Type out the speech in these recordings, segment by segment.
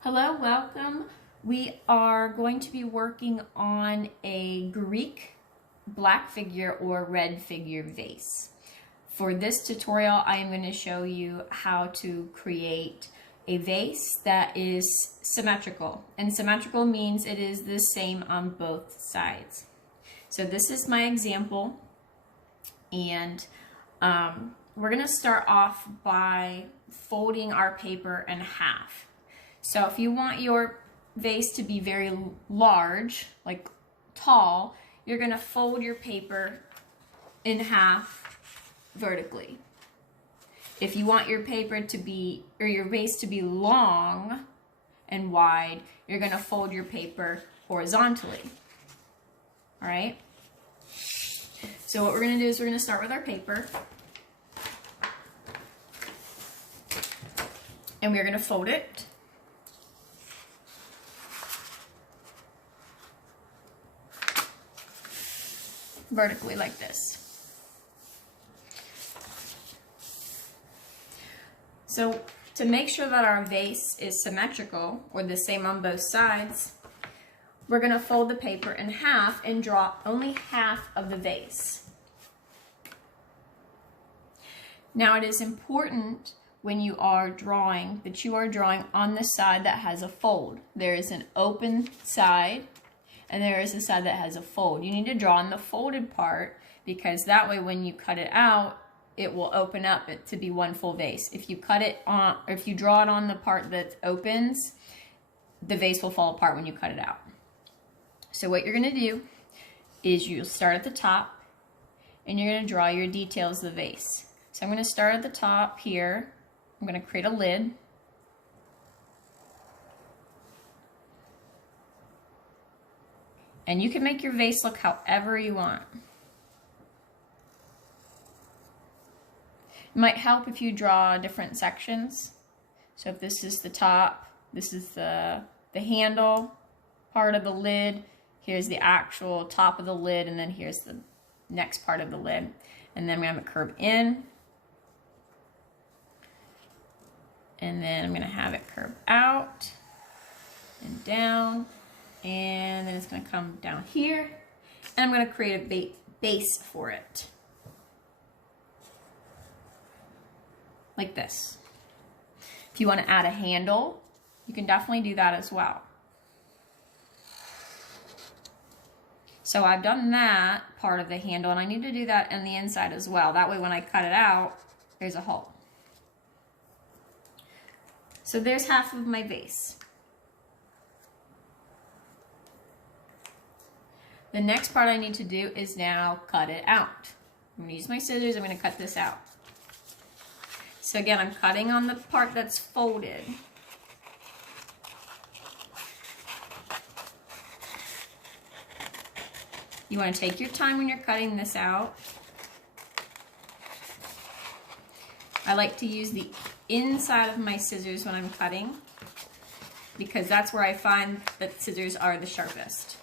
Hello, welcome. We are going to be working on a Greek black figure or red figure vase. For this tutorial, I am going to show you how to create a vase that is symmetrical. And symmetrical means it is the same on both sides. So this is my example, and we're going to start off by folding our paper in half. So if you want your vase to be very large, like tall, you're going to fold your paper in half vertically. If you want your paper to be, or your vase to be long and wide, you're going to fold your paper horizontally. All right? So what we're going to do is we're going to start with our paper. And we're going to fold it. Vertically like this. So to make sure that our vase is symmetrical or the same on both sides, we're going to fold the paper in half and draw only half of the vase. Now it is important when you are drawing that you are drawing on the side that has a fold. There is an open side and there is a side that has a fold. You need to draw on the folded part because that way when you cut it out, it will open up it to be one full vase. If you cut it on, or if you draw it on the part that opens, the vase will fall apart when you cut it out. So what you're gonna do is you'll start at the top and you're gonna draw your details of the vase. So I'm gonna start at the top here. I'm gonna create a lid. And you can make your vase look however you want. It might help if you draw different sections. So if this is the top, this is the handle part of the lid, here's the actual top of the lid, and then here's the next part of the lid. And then I'm gonna curve in. And then I'm gonna have it curve out and down. And then it's going to come down here, and I'm going to create a base for it, like this. If you want to add a handle, you can definitely do that as well. So I've done that part of the handle, and I need to do that on the inside as well. That way when I cut it out, there's a hole. So there's half of my vase. The next part I need to do is now cut it out. I'm going to use my scissors, I'm going to cut this out. So again, I'm cutting on the part that's folded. You want to take your time when you're cutting this out. I like to use the inside of my scissors when I'm cutting because that's where I find that scissors are the sharpest.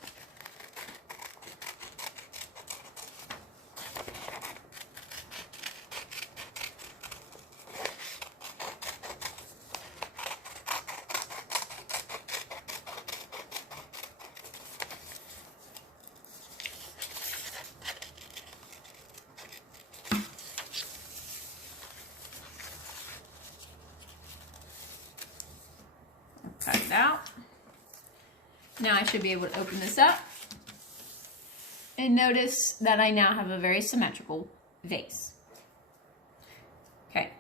Cut it out. Now I should be able to open this up and notice that I now have a very symmetrical vase. Okay,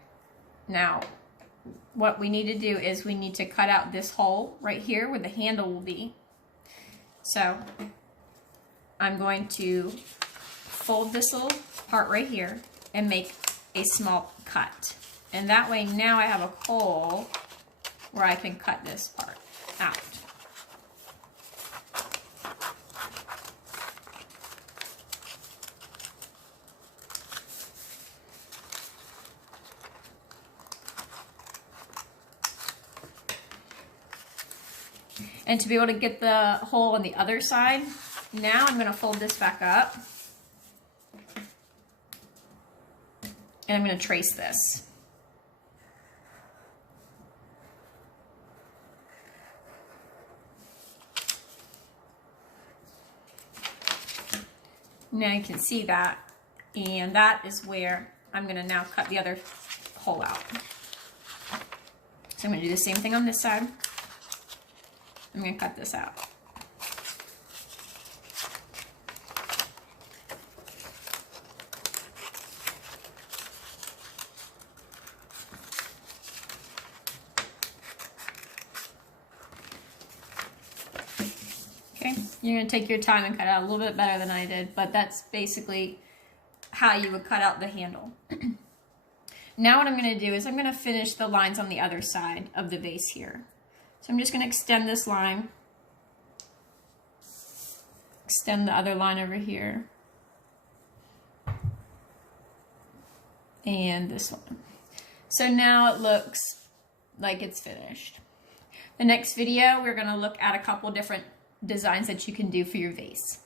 now what we need to do is we need to cut out this hole right here where the handle will be. So I'm going to fold this little part right here and make a small cut. And that way now I have a hole where I can cut this part out. And to be able to get the hole on the other side, now I'm going to fold this back up. And I'm going to trace this. Now you can see that, and that is where I'm gonna now cut the other hole out. So I'm gonna do the same thing on this side. I'm gonna cut this out. Okay, you're gonna take your time and cut out a little bit better than I did, but that's basically how you would cut out the handle. Now what I'm gonna do is I'm gonna finish the lines on the other side of the vase here. So I'm just gonna extend this line, extend the other line over here, and this one. So now it looks like it's finished. The next video, we're gonna look at a couple different designs that you can do for your vase.